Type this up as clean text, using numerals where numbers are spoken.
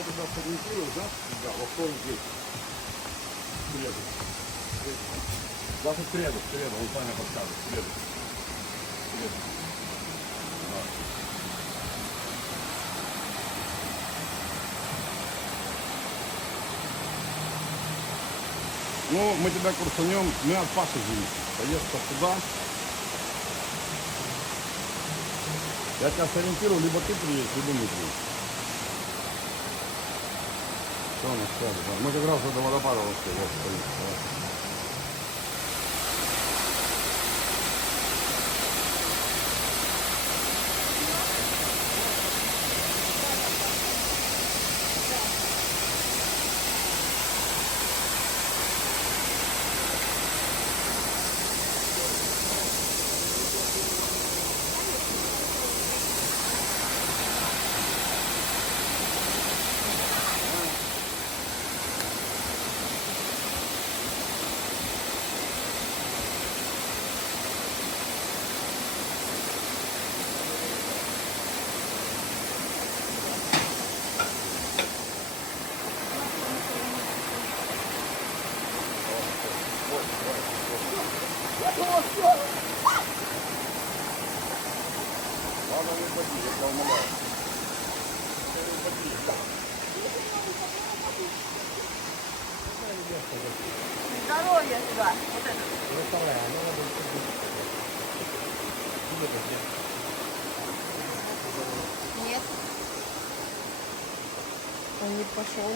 я тогда сориентирую, да? Да, во вторник здесь. В среду. Даже в среду, он Саня подскажет. В среду. Да. Ну, мы тебя курсанем, мы от Паши зависим. Поездка туда. Я тебя сориентирую, либо ты приедешь, либо мы приедем. Что у нас связано? Мы как раз до водопада вообще, вот стоим. Ладно, не упади, я тебя умоляю. Не упади. Здоровья туда. Вот это. Нет. Он не пошел.